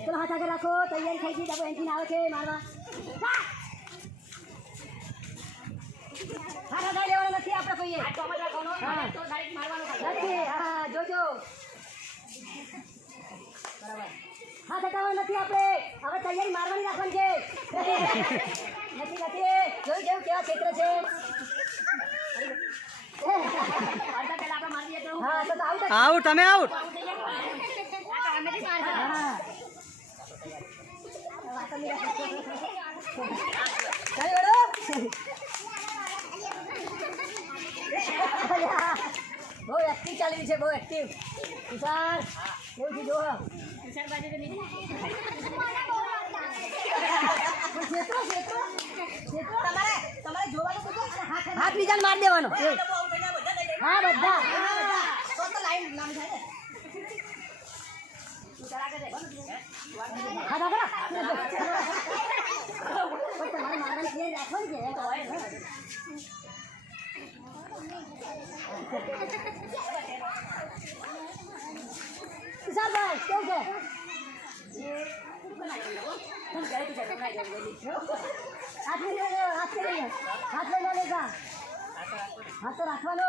चलो हाथ आगे रखो तैयारी થઈ ગઈ ડબો એન્જિન આવે છે મારવા હા હા લેવાનો નથી આપણે કોઈએ આ તો મત રાખવાનો તો ડાયરેક્ટ મારવાનો નથી હા જોજો બરાબર હા હટાવવાનો નથી આપણે હવે તૈયારી મારવાની રાખવાની છે નથી નથી જોઈ કેવું કેવા ક્ષેત્ર છે અડધા પહેલા આપણે મારી દઈએ તો હા તો આઉટ તમે આઉટ બહુ એક્ટિવ ચાલી છે બહુ એક્ટિવ તુષાર કેવું છે જો તુષાર બાજુ તો નહીં તમારે જોવાનું હાથ બીજાને માર દેવાનો હા બધા તો લાઈન નામ થાય હા દાદા તમારે મારવાની ક્લિયર રાખવાની છે શાબાશ કેવું છે હાથ લઈ લો હાથ તો રાખવાનો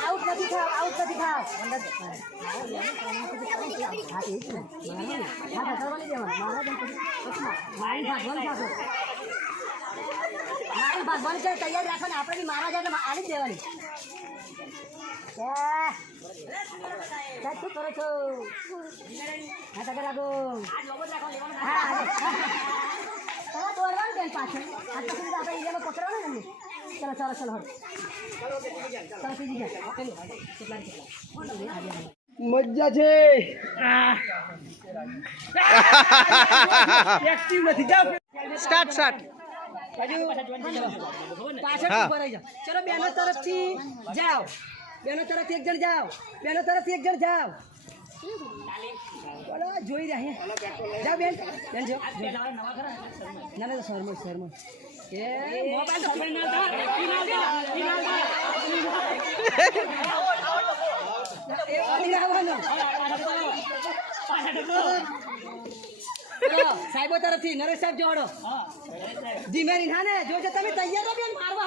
આઉટ નથી થાવ ભગવાન છે તૈયાર રાખો ને આપણે બી મારા જાય આલી જ દેવાની શું કરો છો હા તકે રાખો તમારે દોડવાનું બેન પાછળ આ તો આપણે એરિયામાં પકડવાનું ને ચલો ચલો ચલો હટ ચલો સીધી જાય મજા છે એક્ટિવ નથી જાવ સ્ટાર્ટ પાછળ ઉપર આવી જાઓ ચલો બેનો તરફથી જાઓ બેનો તરફથી એક જણ જાઓ બોલો જોઈ રહ્યા જાઓ બેન જો ના ના શર્મા એ મોબાઈલ સાહેબો તરફથી નરેશ સાહેબ જોડો ધીમે હા ને જોજો તમે તૈયાર બેન મારવા